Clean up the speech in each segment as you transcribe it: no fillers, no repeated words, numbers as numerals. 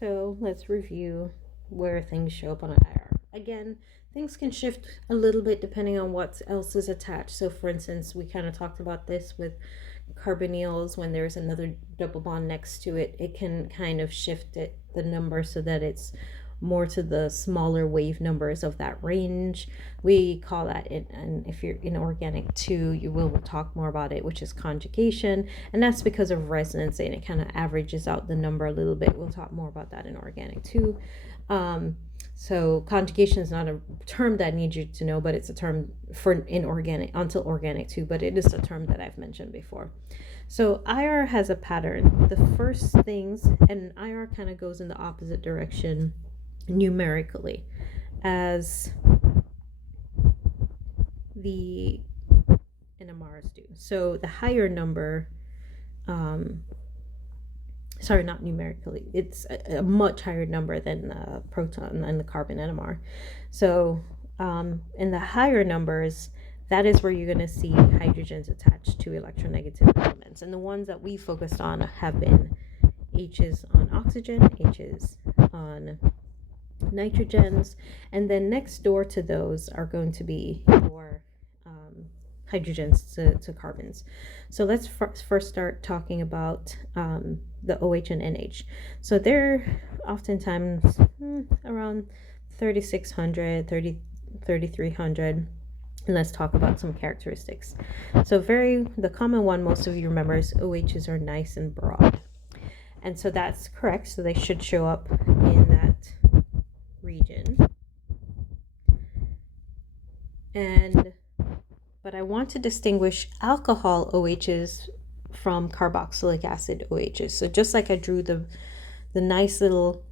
So let's review where things show up on an IR. Again, things can shift a little bit depending on what else is attached. So for instance, we kind of talked about this with carbonyls. When there's another double bond next to it, it can kind of shift the number so that it's more to the smaller wave numbers of that range. We call that it, and if you're in organic 2, you will talk more about it, which is conjugation, and that's because of resonance, and it kind of averages out the number a little bit. We'll talk more about that in organic 2. So conjugation is not a term that I need you to know, but it's a term for inorganic until organic 2, but it is a term that I've mentioned before. So IR has a pattern. The first things, and IR kind of goes in the opposite direction numerically as the NMRs do. So the higher number, sorry, not numerically, it's a much higher number than the proton and the carbon NMR. So in the higher numbers, that is where you're going to see hydrogens attached to electronegative elements. And the ones that we focused on have been H's on oxygen, H's on nitrogens, and then next door to those are going to be your hydrogens to carbons. So let's first start talking about the OH and NH. So they're oftentimes around 3600, 3300. And let's talk about some characteristics. So the common one most of you remember is OHs are nice and broad. And so that's correct. So they should show up in that region. But I want to distinguish alcohol OHs from carboxylic acid OHs. So just like I drew the nice little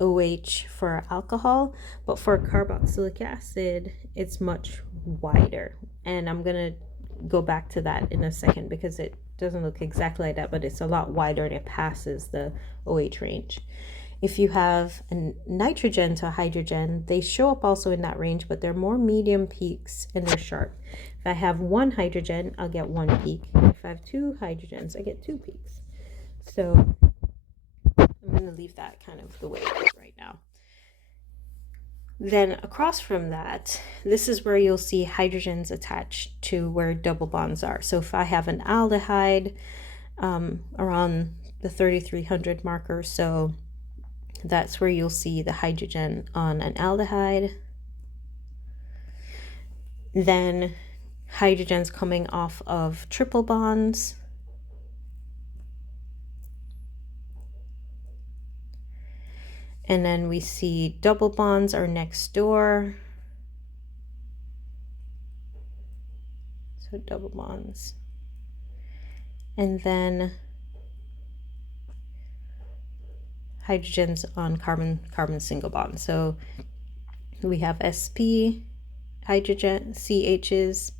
OH for alcohol, but for carboxylic acid, it's much wider. And I'm going to go back to that in a second because it doesn't look exactly like that, but it's a lot wider and it passes the OH range. If you have a nitrogen to a hydrogen, they show up also in that range, but they're more medium peaks and they're sharp. If I have one hydrogen, I'll get one peak. If I have two hydrogens, I get two peaks. So I'm going to leave that kind of the way it is right now. Then across from that, this is where you'll see hydrogens attached to where double bonds are. So if I have an aldehyde around the 3300 marker, so that's where you'll see the hydrogen on an aldehyde. Then hydrogens coming off of triple bonds. And then we see double bonds are next door. So double bonds. And then hydrogens on carbon single bond. So we have sp hydrogen CHs,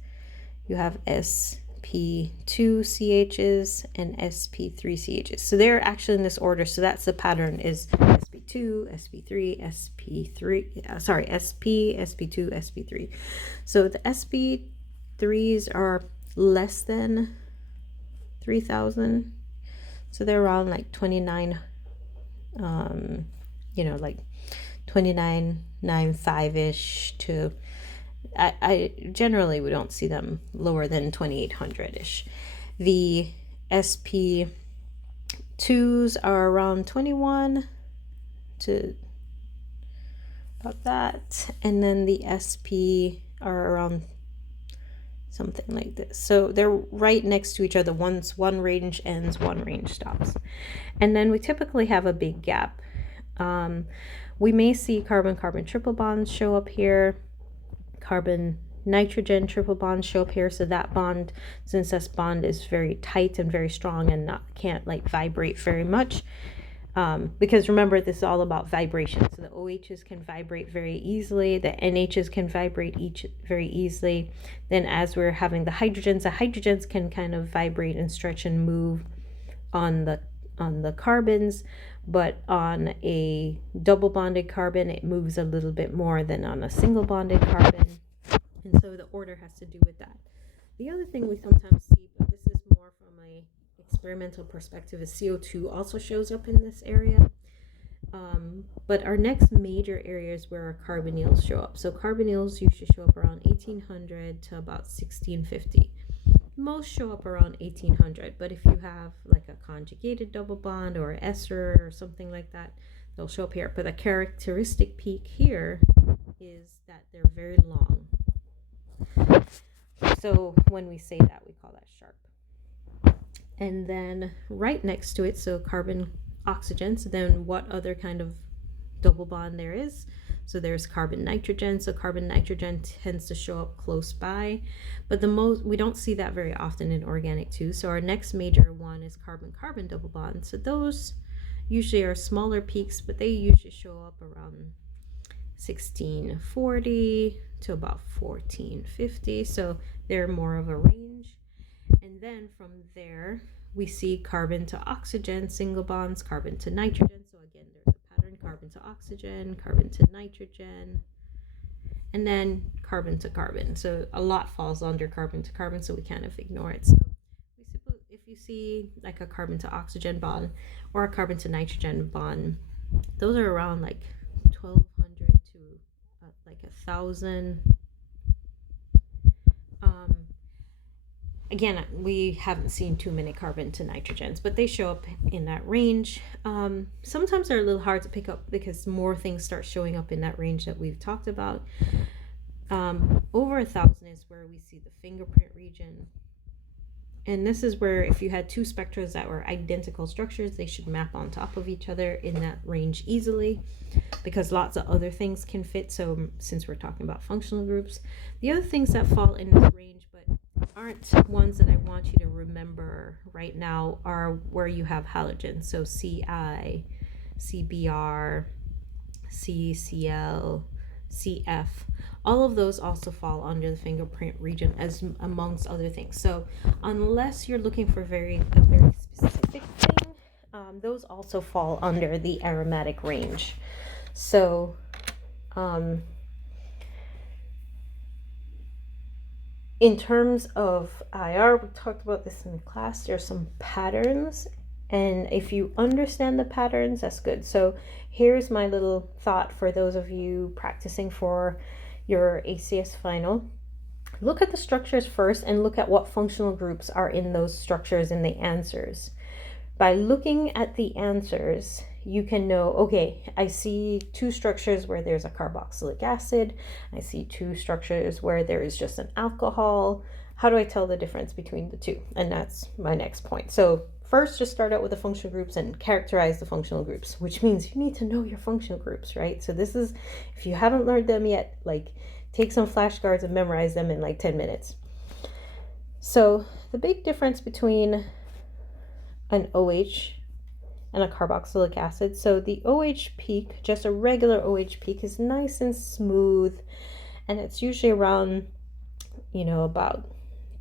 you have sp2 CHs and sp3 CHs. So they're actually in this order. So that's the pattern is sp2, sp3, sp3, sp, sp2, sp3. So the sp3s are less than 3000. So they're around like 29 like 2995-ish to I generally we don't see them lower than 2800-ish. The sp2s are around 21 to about that, and then the sp are around something like this. So they're right next to each other. One range ends, one range stops. And then we typically have a big gap. We may see carbon-carbon triple bonds show up here, carbon-nitrogen triple bonds show up here. So that bond, since this bond is very tight and very strong and can't like vibrate very much, because remember, this is all about vibration. So the OHs can vibrate very easily, the NHs can vibrate each very easily. Then as we're having the hydrogens can kind of vibrate and stretch and move on the carbons, but on a double bonded carbon it moves a little bit more than on a single bonded carbon, and so the order has to do with that. The other thing we sometimes see, but this is more from a experimental perspective, is CO2 also shows up in this area. But our next major areas where our carbonyls show up. So carbonyls usually show up around 1800 to about 1650. Most show up around 1800, but if you have like a conjugated double bond or ester or something like that, they'll show up here. But the characteristic peak here is that they're very long. So when we say that, we call that sharp. And then right next to it, so carbon oxygen, so then what other kind of double bond there is? So there's carbon nitrogen. So carbon nitrogen tends to show up close by, but we don't see that very often in organic too. So our next major one is carbon carbon double bond. So those usually are smaller peaks, but they usually show up around 1640 to about 1450. So they're more of a range. And then from there, we see carbon to oxygen, single bonds, carbon to nitrogen. So again, there's a pattern, carbon to oxygen, carbon to nitrogen, and then carbon to carbon. So a lot falls under carbon to carbon, so we kind of ignore it. So if you see like a carbon to oxygen bond or a carbon to nitrogen bond, those are around like 1200 to like 1000. Again, we haven't seen too many carbon to nitrogens, but they show up in that range. Sometimes they're a little hard to pick up because more things start showing up in that range that we've talked about. Over 1000 is where we see the fingerprint region. And this is where if you had two spectra that were identical structures, they should map on top of each other in that range easily because lots of other things can fit. So since we're talking about functional groups, the other things that fall in this range but aren't ones that I want you to remember right now are where you have halogens. So Ci, CBr, CCl, CF, all of those also fall under the fingerprint region as amongst other things. So unless you're looking for a very specific thing, those also fall under the aromatic range. So in terms of IR, we talked about this in class, there's some patterns, and if you understand the patterns, that's good. So here's my little thought for those of you practicing for your ACS final. Look at the structures first and look at what functional groups are in those structures in the answers. By looking at the answers, you can know, okay, I see two structures where there's a carboxylic acid. I see two structures where there is just an alcohol. How do I tell the difference between the two? And that's my next point. So first, just start out with the functional groups and characterize the functional groups, which means you need to know your functional groups, right? So this is, if you haven't learned them yet, like take some flashcards and memorize them in like 10 minutes. So the big difference between an OH and a carboxylic acid. So the OH peak, just a regular OH peak, is nice and smooth, and it's usually around, about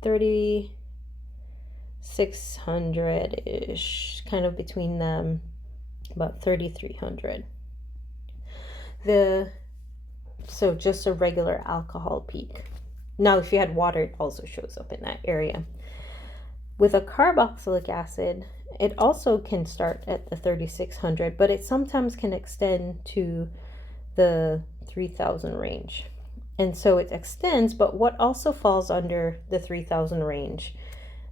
3600-ish, kind of between them, about 3300. So just a regular alcohol peak. Now, if you had water, it also shows up in that area. With a carboxylic acid, it also can start at the 3600, but it sometimes can extend to the 3000 range. And so it extends, but what also falls under the 3000 range?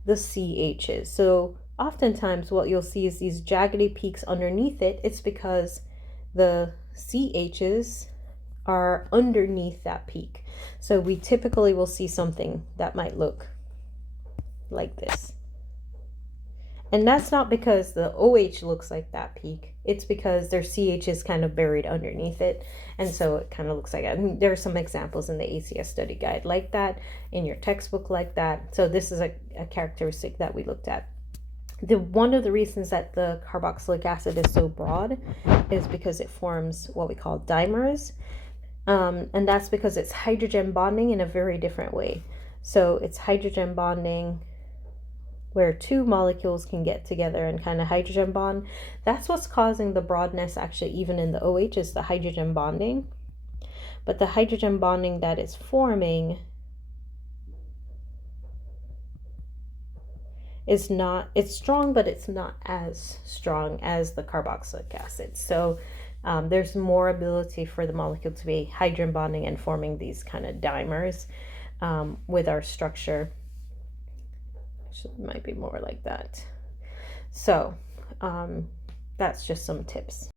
The CHs. So oftentimes what you'll see is these jaggedy peaks underneath it. It's because the CHs are underneath that peak. So we typically will see something that might look like this. And that's not because the OH looks like that peak. It's because their CH is kind of buried underneath it. And so it kind of looks like that. I mean, there are some examples in the ACS study guide like that, in your textbook like that. So this is a characteristic that we looked at. One of the reasons that the carboxylic acid is so broad is because it forms what we call dimers. And that's because it's hydrogen bonding in a very different way. So it's hydrogen bonding where two molecules can get together and kind of hydrogen bond. That's what's causing the broadness, actually, even in the OH, is the hydrogen bonding. But the hydrogen bonding that is forming is not, it's strong, but it's not as strong as the carboxylic acid. So there's more ability for the molecule to be hydrogen bonding and forming these kind of dimers with our structure. Actually, it might be more like that. So that's just some tips.